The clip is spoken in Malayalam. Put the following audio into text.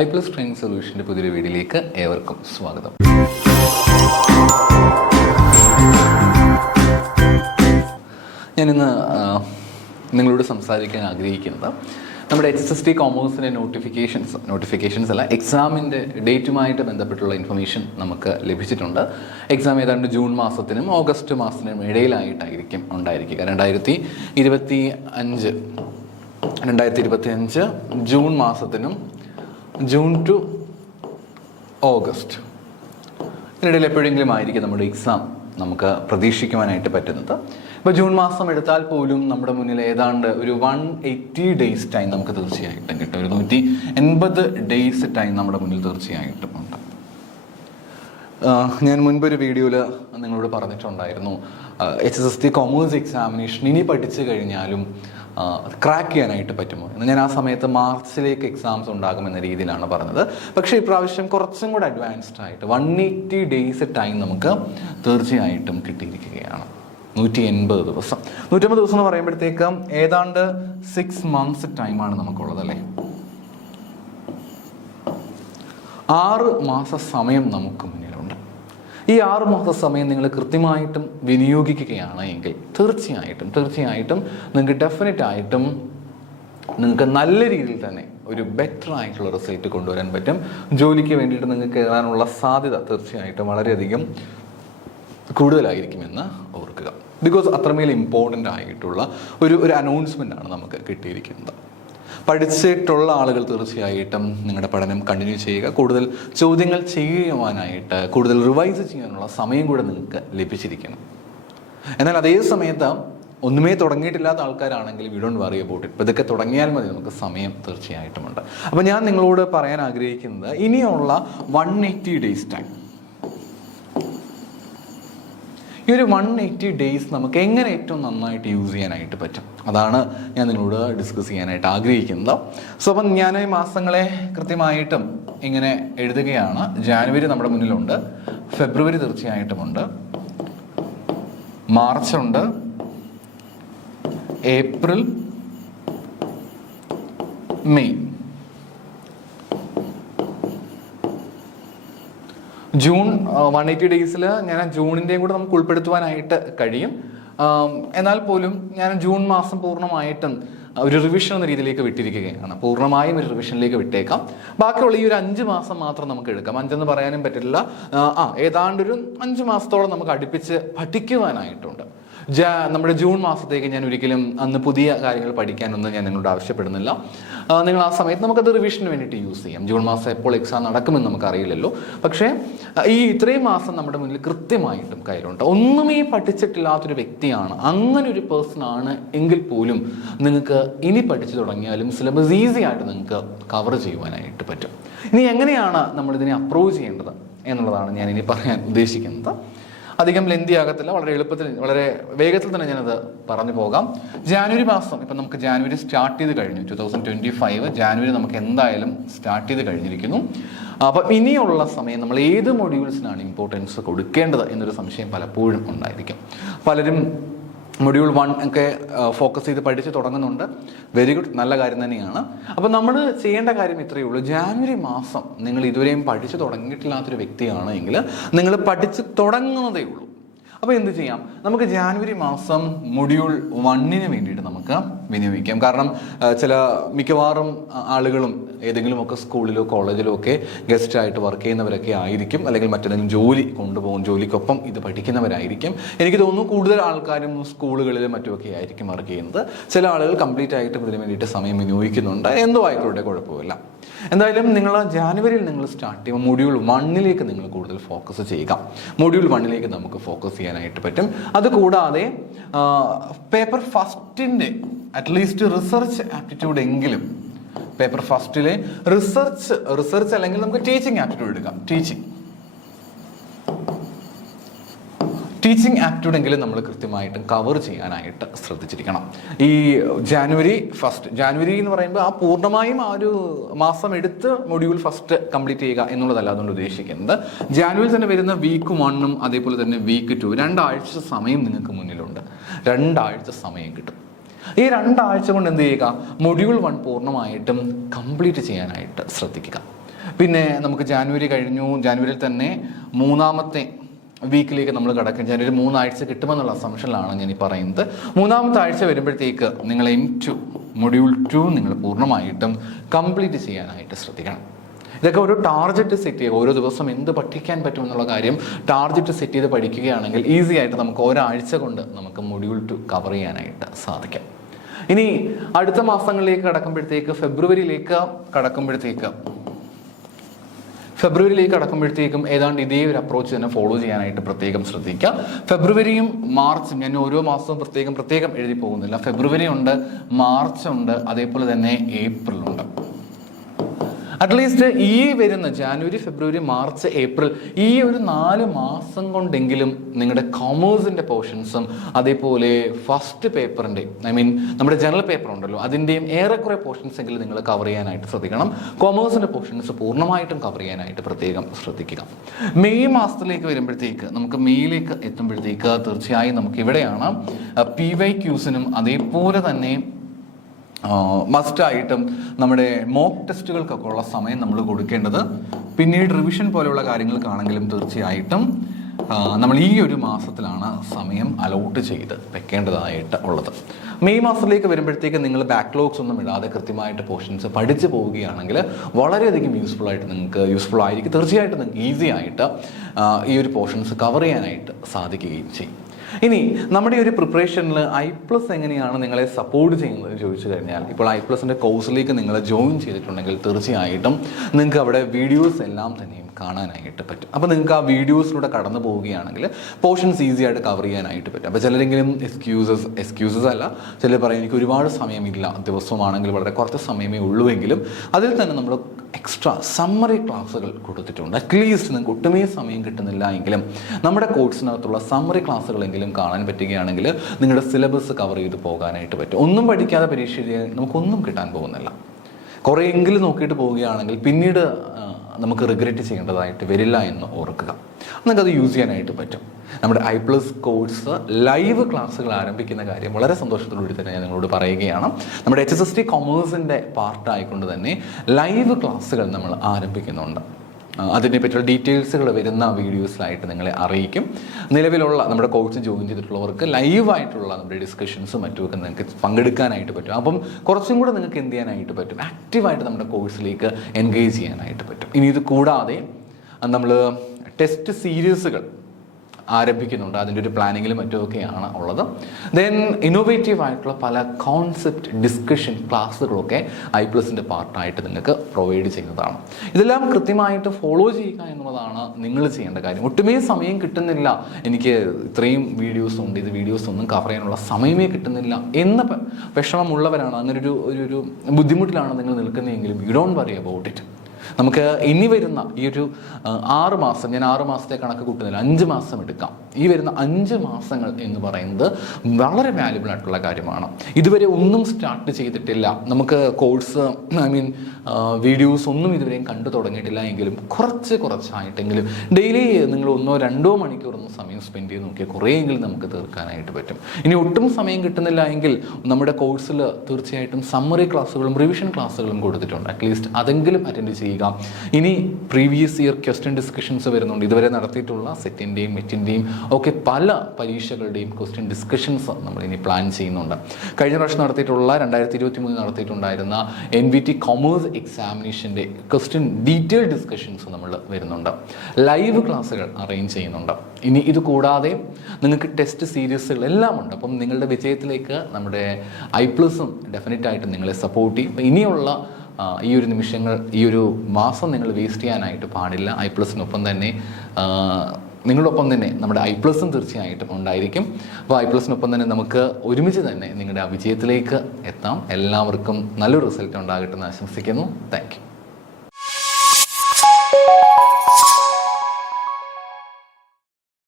iPlus ട്രെയിനിങ് സൊല്യൂഷൻ്റെ പുതിയൊരു വീഡിയോയിലേക്ക് ഏവർക്കും സ്വാഗതം. ഞാനിന്ന് നിങ്ങളോട് സംസാരിക്കാൻ ആഗ്രഹിക്കുന്നത് നമ്മുടെ HSST കോമേഴ്സിൻ്റെ നോട്ടിഫിക്കേഷൻസ് അല്ല, എക്സാമിൻ്റെ ഡേറ്റുമായിട്ട് ബന്ധപ്പെട്ടുള്ള ഇൻഫർമേഷൻ നമുക്ക് ലഭിച്ചിട്ടുണ്ട്. എക്സാം ഏതാണ്ട് ജൂൺ മാസത്തിനും ഓഗസ്റ്റ് മാസത്തിനും ഇടയിലായിട്ടായിരിക്കും ഉണ്ടായിരിക്കുക. 2025 ജൂൺ മാസത്തിനും ജൂൺ ടു ഓഗസ്റ്റ് ഇതിനിടയിൽ എപ്പോഴെങ്കിലും ആയിരിക്കും നമ്മുടെ എക്സാം നമുക്ക് പ്രതീക്ഷിക്കുവാനായിട്ട് പറ്റുന്നത്. ഇപ്പോൾ ജൂൺ മാസം എടുത്താൽ പോലും നമ്മുടെ മുന്നിൽ ഏതാണ്ട് ഒരു 180 ഡേയ്സ് ടൈം നമുക്ക് തീർച്ചയായിട്ടും കിട്ടും. ഒരു 180 ഡേയ്സ് ടൈം നമ്മുടെ മുന്നിൽ തീർച്ചയായിട്ടും ഉണ്ട്. ഞാൻ മുൻപൊരു വീഡിയോയിൽ നിങ്ങളോട് പറഞ്ഞിട്ടുണ്ടായിരുന്നു, HSST കോമേഴ്സ് എക്സാമിനേഷൻ ഇനി പഠിച്ചു കഴിഞ്ഞാലും ക്രാക്ക് ചെയ്യാനായിട്ട് പറ്റുമോ എന്ന്. ഞാൻ ആ സമയത്ത് മാർച്ചിലേക്ക് എക്സാംസ് ഉണ്ടാകുമെന്ന രീതിയിലാണ് പറഞ്ഞത്. പക്ഷേ ഇപ്രാവശ്യം കുറച്ചും കൂടെ അഡ്വാൻസ്ഡ് ആയിട്ട് 180 ഡേയ്സ് ടൈം നമുക്ക് തീർച്ചയായിട്ടും കിട്ടിയിരിക്കുകയാണ്. 180 ദിവസം. 180 ദിവസം എന്ന് പറയുമ്പോഴത്തേക്കും ഏതാണ്ട് 6 മന്ത്സ് ടൈമാണ് നമുക്കുള്ളത് അല്ലേ. 6 മാസ സമയം നമുക്ക് മുന്നിലുണ്ട്. ഈ 6 മാസ സമയം നിങ്ങൾ കൃത്യമായിട്ടും വിനിയോഗിക്കുകയാണ് എങ്കിൽ തീർച്ചയായിട്ടും നിങ്ങൾക്ക് ഡെഫിനറ്റായിട്ടും നിങ്ങൾക്ക് നല്ല രീതിയിൽ തന്നെ ഒരു ബെറ്റർ ആയിട്ടുള്ള റിസൾട്ട് കൊണ്ടുവരാൻ പറ്റും. ജോലിക്ക് വേണ്ടിയിട്ട് നിങ്ങൾക്ക് കയറാനുള്ള സാധ്യത തീർച്ചയായിട്ടും വളരെയധികം കൂടുതലായിരിക്കുമെന്ന് ഓർക്കുക. ബിക്കോസ് അത്രമേൽ ഇമ്പോർട്ടൻ്റ് ആയിട്ടുള്ള ഒരു അനൗൺസ്മെൻ്റ് ആണ് നമുക്ക് കിട്ടിയിരിക്കുന്നത്. പഠിച്ചിട്ടുള്ള ആളുകൾ തീർച്ചയായിട്ടും നിങ്ങളുടെ പഠനം കണ്ടിന്യൂ ചെയ്യുക. കൂടുതൽ ചോദ്യങ്ങൾ ചെയ്യുവാനായിട്ട് കൂടുതൽ റിവൈസ് ചെയ്യാനുള്ള സമയം കൂടെ നിങ്ങൾക്ക് ലഭിച്ചിരിക്കണം. എന്നാൽ അതേ സമയത്ത് ഒന്നുമേ തുടങ്ങിയിട്ടില്ലാത്ത ആൾക്കാരാണെങ്കിൽ we don't worry about it. ഇപ്പോൾ ഇതൊക്കെ തുടങ്ങിയാൽ മതി, നമുക്ക് സമയം തീർച്ചയായിട്ടുമുണ്ട്. അപ്പോൾ ഞാൻ നിങ്ങളോട് പറയാൻ ആഗ്രഹിക്കുന്നത് ഇനിയുള്ള 180 ഡേയ്സ് ടൈം, ഈ ഒരു 180 ഡേയ്സ് നമുക്ക് എങ്ങനെ ഏറ്റവും നന്നായിട്ട് യൂസ് ചെയ്യാനായിട്ട് പറ്റും, അതാണ് ഞാൻ നിങ്ങളോട് ഡിസ്കസ് ചെയ്യാനായിട്ട് ആഗ്രഹിക്കുന്നത്. സോ അപ്പം ഞാൻ ഈ മാസങ്ങളെ കൃത്യമായിട്ടും ഇങ്ങനെ എഴുതുകയാണ്. ജാനുവരി നമ്മുടെ മുന്നിലുണ്ട്, ഫെബ്രുവരി തീർച്ചയായിട്ടുമുണ്ട്, മാർച്ച് ഉണ്ട്, ഏപ്രിൽ, മെയ്, ജൂൺ. 180 ഡേയ്സിൽ ഞാൻ ജൂണിൻ്റെയും കൂടെ നമുക്ക് ഉൾപ്പെടുത്തുവാനായിട്ട് കഴിയും. എന്നാൽ പോലും ഞാൻ ജൂൺ മാസം പൂർണ്ണമായിട്ടും ഒരു റിവിഷൻ എന്ന രീതിയിലേക്ക് വിട്ടിരിക്കുകയാണ്. പൂർണ്ണമായും ഒരു റിവിഷനിലേക്ക് വിട്ടേക്കാം. ബാക്കിയുള്ള ഈ ഒരു 5 മാസം മാത്രം നമുക്ക് എടുക്കാം. 5 പറയാനും പറ്റില്ല, ഏതാണ്ടൊരു 5 മാസത്തോളം നമുക്ക് അടുപ്പിച്ച് പഠിക്കുവാനായിട്ടുണ്ട്. നമ്മുടെ ജൂൺ മാസത്തേക്ക് ഞാൻ ഒരിക്കലും അന്ന് പുതിയ കാര്യങ്ങൾ പഠിക്കാനൊന്നും ഞാൻ നിങ്ങളോട് ആവശ്യപ്പെടുന്നില്ല. നിങ്ങൾ ആ സമയത്ത് നമുക്കത് റിവിഷന് വേണ്ടിയിട്ട് യൂസ് ചെയ്യാം. ജൂൺ മാസം എപ്പോൾ എക്സാം നടക്കുമെന്ന് നമുക്കറിയില്ലല്ലോ. പക്ഷേ ഈ ഇത്രയും മാസം നമ്മുടെ മുന്നിൽ കൃത്യമായിട്ടും കയ്യിലുണ്ട്. ഒന്നുമേ പഠിച്ചിട്ടില്ലാത്തൊരു വ്യക്തിയാണ്, അങ്ങനെ ഒരു പേഴ്സൺ ആണ് എങ്കിൽ പോലും നിങ്ങൾക്ക് ഇനി പഠിച്ചു തുടങ്ങിയാലും സിലബസ് ഈസി ആയിട്ട് നിങ്ങൾക്ക് കവർ ചെയ്യുവാനായിട്ട് പറ്റും. ഇനി എങ്ങനെയാണ് നമ്മളിതിനെ അപ്രോച്ച് ചെയ്യേണ്ടത് എന്നുള്ളതാണ് ഞാൻ ഇനി പറയാൻ ഉദ്ദേശിക്കുന്നത്. അധികം ലെന്തി ആകത്തില്ല, വളരെ എളുപ്പത്തിൽ വളരെ വേഗത്തിൽ തന്നെ ഞാനത് പറഞ്ഞു പോകാം. ജാനുവരി മാസം ഇപ്പം നമുക്ക് ജാനുവരി സ്റ്റാർട്ട് ചെയ്ത് കഴിഞ്ഞു. 2025 ജാനുവരി നമുക്ക് എന്തായാലും സ്റ്റാർട്ട് ചെയ്ത് കഴിഞ്ഞിരിക്കുന്നു. അപ്പം ഇനിയുള്ള സമയം നമ്മൾ ഏത് മൊഡ്യൂൾസിനാണ് ഇമ്പോർട്ടൻസ് കൊടുക്കേണ്ടത് എന്നൊരു സംശയം പലപ്പോഴും ഉണ്ടായിരിക്കും. പലരും മൊഡ്യൂൾ 1 ഒക്കെ ഫോക്കസ് ചെയ്ത് പഠിച്ച് തുടങ്ങുന്നുണ്ട്. വെരി ഗുഡ്, നല്ല കാര്യം തന്നെയാണ്. അപ്പം നമ്മൾ ചെയ്യേണ്ട കാര്യം ഇത്രയേ ഉള്ളൂ. ജാനുവരി മാസം നിങ്ങൾ ഇതുവരെയും പഠിച്ചു തുടങ്ങിയിട്ടില്ലാത്തൊരു വ്യക്തിയാണ് എങ്കിൽ നിങ്ങൾ പഠിച്ച് തുടങ്ങുന്നതേ ഉള്ളൂ. അപ്പോൾ എന്ത് ചെയ്യാം, നമുക്ക് ജാനുവരി മാസം മൊഡ്യൂൾ 1 വേണ്ടിയിട്ട് നമുക്ക് വിനിയോഗിക്കാം. കാരണം മിക്കവാറും ആളുകളും ഏതെങ്കിലുമൊക്കെ സ്കൂളിലോ കോളേജിലോ ഒക്കെ ഗസ്റ്റായിട്ട് വർക്ക് ചെയ്യുന്നവരൊക്കെ ആയിരിക്കും, അല്ലെങ്കിൽ മറ്റേതെങ്കിലും ജോലി കൊണ്ടുപോകും, ജോലിക്കൊപ്പം ഇത് പഠിക്കുന്നവരായിരിക്കും. എനിക്ക് തോന്നുന്നു കൂടുതൽ ആൾക്കാരും സ്കൂളുകളിലും മറ്റുമൊക്കെ ആയിരിക്കും വർക്ക് ചെയ്യുന്നത്. ചില ആളുകൾ കംപ്ലീറ്റ് ആയിട്ട് ഇതിന് വേണ്ടിയിട്ട് സമയം വിനിയോഗിക്കുന്നുണ്ട്. എന്തോ ആയിക്കോട്ടെ, കുഴപ്പമില്ല. എന്തായാലും നിങ്ങൾ ജാനുവരിയിൽ നിങ്ങൾ സ്റ്റാർട്ട് ചെയ്യുമ്പോൾ മൊഡ്യൂൾ 1 നിങ്ങൾ കൂടുതൽ ഫോക്കസ് ചെയ്യുക. മൊഡ്യൂൾ 1 നമുക്ക് ഫോക്കസ് ചെയ്യാനായിട്ട് പറ്റും. അതുകൂടാതെ പേപ്പർ ഫസ്റ്റിൻ്റെ അറ്റ്ലീസ്റ്റ് റിസർച്ച് ആപ്റ്റിറ്റ്യൂഡ് എങ്കിലും, പേപ്പർ ഫസ്റ്റിലെ റിസർച്ച് അല്ലെങ്കിൽ നമുക്ക് ടീച്ചിങ് ആപ്റ്റിറ്റ്യൂഡ് എടുക്കാം. ടീച്ചിങ് ആപ്റ്റിറ്റ്യൂഡ് എങ്കിലും നമ്മൾ കൃത്യമായിട്ടും കവർ ചെയ്യാനായിട്ട് ശ്രദ്ധിച്ചിരിക്കണം. ഈ ജാനുവരി എന്ന് പറയുമ്പോൾ ആ പൂർണ്ണമായും ആ ഒരു മാസം എടുത്ത് മൊഡ്യൂൾ ഫസ്റ്റ് കംപ്ലീറ്റ് ചെയ്യുക എന്നുള്ളതല്ല അതുകൊണ്ട് ഉദ്ദേശിക്കുന്നത്. ജാനുവരി തന്നെ വരുന്ന വീക്ക് 1 അതേപോലെ തന്നെ വീക്ക് 2 2 ആഴ്ച സമയം നിങ്ങൾക്ക് മുന്നിലുണ്ട്. 2 ആഴ്ച സമയം കിട്ടും. ഈ 2 ആഴ്ച കൊണ്ട് എന്ത് ചെയ്യുക, മൊഡ്യൂൾ 1 പൂർണ്ണമായിട്ടും കംപ്ലീറ്റ് ചെയ്യാനായിട്ട് ശ്രദ്ധിക്കുക. പിന്നെ നമുക്ക് ജാനുവരി കഴിഞ്ഞു, ജാനുവരിയിൽ തന്നെ മൂന്നാമത്തെ വീക്കിലേക്ക് നമ്മൾ കിടക്കും. ജനുവരി 3 ആഴ്ച കിട്ടുമെന്നുള്ള അസംഷനിലാണ് ഞാൻ ഈ പറയുന്നത്. 3ാമത്തെ ആഴ്ച വരുമ്പോഴത്തേക്ക് നിങ്ങൾ M2 മൊഡ്യൂൾ 2 നിങ്ങൾ പൂർണ്ണമായിട്ടും കംപ്ലീറ്റ് ചെയ്യാനായിട്ട് ശ്രദ്ധിക്കണം. ഇതൊക്കെ ഒരു ടാർഗറ്റ് സെറ്റ് ചെയ്യുക. ഓരോ ദിവസം എന്ത് പഠിക്കാൻ പറ്റുമെന്നുള്ള കാര്യം ടാർഗറ്റ് സെറ്റ് ചെയ്ത് പഠിക്കുകയാണെങ്കിൽ ഈസി ആയിട്ട് നമുക്ക് ഒരാഴ്ച കൊണ്ട് നമുക്ക് മൊഡ്യൂൾ 2 കവർ ചെയ്യാനായിട്ട് സാധിക്കും. ഇനി അടുത്ത മാസങ്ങളിലേക്ക് കടക്കുമ്പോഴത്തേക്ക് ഫെബ്രുവരിയിലേക്ക് കടക്കുമ്പോഴത്തേക്കും ഏതാണ്ട് ഇതേ ഒരു അപ്രോച്ച് തന്നെ ഫോളോ ചെയ്യാനായിട്ട് പ്രത്യേകം ശ്രദ്ധിക്കുക. ഫെബ്രുവരിയും മാർച്ചും ഞാൻ ഓരോ മാസവും പ്രത്യേകം എഴുതി പോകുന്നില്ല. ഫെബ്രുവരി ഉണ്ട്, മാർച്ച് ഉണ്ട്, അതേപോലെ തന്നെ ഏപ്രിൽ ഉണ്ട്. അറ്റ്ലീസ്റ്റ് ഈ വരുന്ന ജാനുവരി, ഫെബ്രുവരി, മാർച്ച്, ഏപ്രിൽ ഈ ഒരു 4 മാസം കൊണ്ടെങ്കിലും നിങ്ങളുടെ കൊമേഴ്സിൻ്റെ പോർഷൻസും അതേപോലെ ഫസ്റ്റ് പേപ്പറിൻ്റെ നമ്മുടെ ജനറൽ പേപ്പർ ഉണ്ടല്ലോ അതിൻ്റെയും ഏറെക്കുറെ പോർഷൻസ് എങ്കിലും നിങ്ങൾ കവർ ചെയ്യാനായിട്ട് ശ്രദ്ധിക്കണം. കൊമേഴ്സിൻ്റെ പോർഷൻസ് പൂർണ്ണമായിട്ടും കവർ ചെയ്യാനായിട്ട് പ്രത്യേകം ശ്രദ്ധിക്കുക. മെയ് മാസത്തിലേക്ക് വരുമ്പോഴത്തേക്ക് നമുക്ക് മെയ്യിലേക്ക് എത്തുമ്പോഴത്തേക്ക് തീർച്ചയായും നമുക്ക് ഇവിടെയാണ് PYQസിനും അതേപോലെ തന്നെ മസ്റ്റായിട്ടും നമ്മുടെ മോക്ക് ടെസ്റ്റുകൾക്കൊക്കെ ഉള്ള സമയം നമ്മൾ കൊടുക്കേണ്ടത്. പിന്നീട് റിവിഷൻ പോലെയുള്ള കാര്യങ്ങൾക്കാണെങ്കിലും തീർച്ചയായിട്ടും നമ്മൾ ഈ ഒരു മാസത്തിലാണ് സമയം അലോട്ട് ചെയ്ത് വെക്കേണ്ടതായിട്ട് ഉള്ളത്. മെയ് മാസത്തിലേക്ക് വരുമ്പോഴത്തേക്ക് നിങ്ങൾ ബാക്ക്ലോഗ്സ് ഒന്നും ഇടാതെ കൃത്യമായിട്ട് പോർഷൻസ് പഠിച്ചു പോവുകയാണെങ്കിൽ വളരെയധികം യൂസ്ഫുൾ ആയിരിക്കും. തീർച്ചയായിട്ടും നിങ്ങൾക്ക് ഈസി ആയിട്ട് ഈ ഒരു പോർഷൻസ് കവർ ചെയ്യാനായിട്ട് സാധിക്കുകയും ചെയ്യും. ഇനി നമ്മുടെ ഒരു പ്രിപ്പറേഷനിൽ I+ എങ്ങനെയാണ് നിങ്ങളെ സപ്പോർട്ട് ചെയ്യുന്നത് ചോദിച്ചു കഴിഞ്ഞാൽ, ഇപ്പോൾ I+ന്റെ കോഴ്സിലേക്ക് നിങ്ങൾ ജോയിൻ ചെയ്തിട്ടുണ്ടെങ്കിൽ തീർച്ചയായിട്ടും നിങ്ങൾക്ക് അവിടെ വീഡിയോസ് എല്ലാം തന്നെയും കാണാനായിട്ട് പറ്റും. അപ്പോൾ നിങ്ങൾക്ക് ആ വീഡിയോസിലൂടെ കടന്നു പോവുകയാണെങ്കിൽ പോർഷൻസ് ഈസി ആയിട്ട് കവർ ചെയ്യാനായിട്ട് പറ്റും. അപ്പോൾ ചിലരെങ്കിലും എക്സ്ക്യൂസസ് അല്ല, ചിലർ പറയും എനിക്ക് ഒരുപാട് സമയമില്ല, ദിവസമാണെങ്കിൽ വളരെ കുറച്ച് സമയമേ ഉള്ളൂവെങ്കിലും അതിൽ തന്നെ നമ്മൾ എക്സ്ട്രാ സമ്മറി ക്ലാസ്സുകൾ കൊടുത്തിട്ടുണ്ട്. അറ്റ്ലീസ്റ്റ് നിങ്ങൾക്ക് ഒട്ടുമേ സമയം കിട്ടുന്നില്ല എങ്കിലും നമ്മുടെ കോഴ്സിനകത്തുള്ള സമ്മറി ക്ലാസ്സുകളെങ്കിലും കാണാൻ പറ്റുകയാണെങ്കിൽ നിങ്ങളുടെ സിലബസ് കവർ ചെയ്ത് പോകാനായിട്ട് പറ്റും. ഒന്നും പഠിക്കാതെ പരീക്ഷ എഴുതിയാൽ നമുക്കൊന്നും കിട്ടാൻ പോകുന്നില്ല. കുറേയെങ്കിലും നോക്കിയിട്ട് പോവുകയാണെങ്കിൽ പിന്നീട് നമുക്ക് റിഗ്രറ്റ് ചെയ്യേണ്ടതായിട്ട് വരില്ല എന്ന് ഓർക്കുക. നിങ്ങൾക്കത് യൂസ് ചെയ്യാനായിട്ട് പറ്റും. നമ്മുടെ I+ കോഴ്സ് ലൈവ് ക്ലാസ്സുകൾ ആരംഭിക്കുന്ന കാര്യം വളരെ സന്തോഷത്തോടുകൂടി തന്നെ ഞാൻ നിങ്ങളോട് പറയുകയാണ്. നമ്മുടെ HSST കൊമേഴ്സിൻ്റെ പാർട്ടായിക്കൊണ്ട് തന്നെ ലൈവ് ക്ലാസ്സുകൾ നമ്മൾ ആരംഭിക്കുന്നുണ്ട്. അതിനെ പറ്റിയുള്ള ഡീറ്റെയിൽസുകൾ വരുന്ന വീഡിയോസിലായിട്ട് നിങ്ങളെ അറിയിക്കും. നിലവിലുള്ള നമ്മുടെ കോഴ്സ് ജോയിൻ ചെയ്തിട്ടുള്ളവർക്ക് ലൈവായിട്ടുള്ള നമ്മുടെ ഡിസ്കഷൻസും മറ്റുമൊക്കെ നിങ്ങൾക്ക് പങ്കെടുക്കാനായിട്ട് പറ്റും. അപ്പം കുറച്ചും കൂടെ നിങ്ങൾക്ക് എന്ത് ചെയ്യാനായിട്ട് പറ്റും, ആക്റ്റീവായിട്ട് നമ്മുടെ കോഴ്സിലേക്ക് എൻഗേജ് ചെയ്യാനായിട്ട് പറ്റും. ഇനി ഇത് കൂടാതെ നമ്മൾ ടെസ്റ്റ് സീരീസുകൾ ആരംഭിക്കുന്നുണ്ട്. അതിൻ്റെ ഒരു പ്ലാനിങ്ങിലും മറ്റുമൊക്കെയാണ് ഉള്ളത്. ദെൻ ഇന്നോവേറ്റീവ് ആയിട്ടുള്ള പല കോൺസെപ്റ്റ് ഡിസ്കഷൻ ക്ലാസ്സുകളൊക്കെ I+ൻ്റെ പാർട്ടായിട്ട് നിങ്ങൾക്ക് പ്രൊവൈഡ് ചെയ്യുന്നതാണ്. ഇതെല്ലാം കൃത്യമായിട്ട് ഫോളോ ചെയ്യുക എന്നുള്ളതാണ് നിങ്ങൾ ചെയ്യേണ്ട കാര്യം. ഒട്ടുമേ സമയം കിട്ടുന്നില്ല, എനിക്ക് ഇത്രയും വീഡിയോസ് ഉണ്ട്, ഇത് വീഡിയോസ് ഒന്നും കവർ ചെയ്യാനുള്ള സമയമേ കിട്ടുന്നില്ല എന്ന വിഷമമുള്ളവരാണ്, അങ്ങനെ ഒരു ബുദ്ധിമുട്ടിലാണ് നിങ്ങൾ നിൽക്കുന്നതെങ്കിലും you don't worry about it. നമുക്ക് ഇനി വരുന്ന ഈ ഒരു 6 മാസം, ഞാൻ 6 മാസത്തെ കണക്ക് കൂട്ടുന്നില്ല, 5 മാസം എടുക്കാം. ഈ വരുന്ന 5 മാസങ്ങൾ എന്ന് പറയുന്നത് വളരെ വാല്യുബിൾ ആയിട്ടുള്ള കാര്യമാണ്. ഇതുവരെ ഒന്നും സ്റ്റാർട്ട് ചെയ്തിട്ടില്ല, നമുക്ക് കോഴ്സ് വീഡിയോസ് ഒന്നും ഇതുവരെയും കണ്ടു തുടങ്ങിയിട്ടില്ല എങ്കിലും കുറച്ചായിട്ടെങ്കിലും ഡെയിലി നിങ്ങൾ 1-2 മണിക്കൂറൊന്നും സമയം സ്പെൻഡ് ചെയ്ത് നോക്കിയാൽ കുറേയെങ്കിലും നമുക്ക് തീർക്കാനായിട്ട് പറ്റും. ഇനി ഒട്ടും സമയം കിട്ടുന്നില്ല എങ്കിൽ നമ്മുടെ കോഴ്സിൽ തീർച്ചയായിട്ടും സമ്മറി ക്ലാസ്സുകളും റിവിഷൻ ക്ലാസ്സുകളും കൊടുത്തിട്ടുണ്ട്. അറ്റ്ലീസ്റ്റ് അതെങ്കിലും അറ്റൻഡ് ചെയ്യുക. ഇനി പ്രീവിയസ് ഇയർ ക്വസ്റ്റ്യൻ ഡിസ്കഷൻസ് വരുന്നുണ്ട്. ഇതുവരെ നടത്തിയിട്ടുള്ള സെറ്റിൻ്റെയും മെറ്റിൻ്റെയും ഒക്കെ പല പരീക്ഷകളുടെയും ക്വസ്റ്റ്യൻ ഡിസ്കഷൻസ് നമ്മൾ ഇനി പ്ലാൻ ചെയ്യുന്നുണ്ട്. കഴിഞ്ഞ പ്രാവശ്യം നടത്തിയിട്ടുള്ള 2023 നടത്തിയിട്ടുണ്ടായിരുന്ന NVT കൊമേഴ്സ് എക്സാമിനേഷൻ്റെ ക്വസ്റ്റ്യൻ ഡീറ്റെയിൽ ഡിസ്കഷൻസ് നമ്മൾ വരുന്നുണ്ട്. ലൈവ് ക്ലാസ്സുകൾ അറേഞ്ച് ചെയ്യുന്നുണ്ട്. ഇനി ഇത് കൂടാതെ നിങ്ങൾക്ക് ടെസ്റ്റ് സീരീസുകൾ എല്ലാം ഉണ്ട്. അപ്പം നിങ്ങളുടെ വിജയത്തിലേക്ക് നമ്മുടെ I+ഉം ഡെഫിനറ്റായിട്ടും നിങ്ങളെ സപ്പോർട്ട് ചെയ്യും. ഇനിയുള്ള ഈ ഒരു നിമിഷങ്ങൾ, ഈ ഒരു മാസം നിങ്ങൾ വേസ്റ്റ് ചെയ്യാനായിട്ട് പാടില്ല. I+നൊപ്പം തന്നെ നിങ്ങളൊപ്പം തന്നെ നമ്മുടെ I+ഉം തീർച്ചയായിട്ടും ഉണ്ടായിരിക്കും. അപ്പോൾ I+നൊപ്പം തന്നെ നമുക്ക് ഒരുമിച്ച് തന്നെ നിങ്ങളുടെ ആ വിജയത്തിലേക്ക് എത്താം. എല്ലാവർക്കും നല്ലൊരു റിസൾട്ട് ഉണ്ടാകട്ടെ എന്ന് ആശംസിക്കുന്നു. Thank you.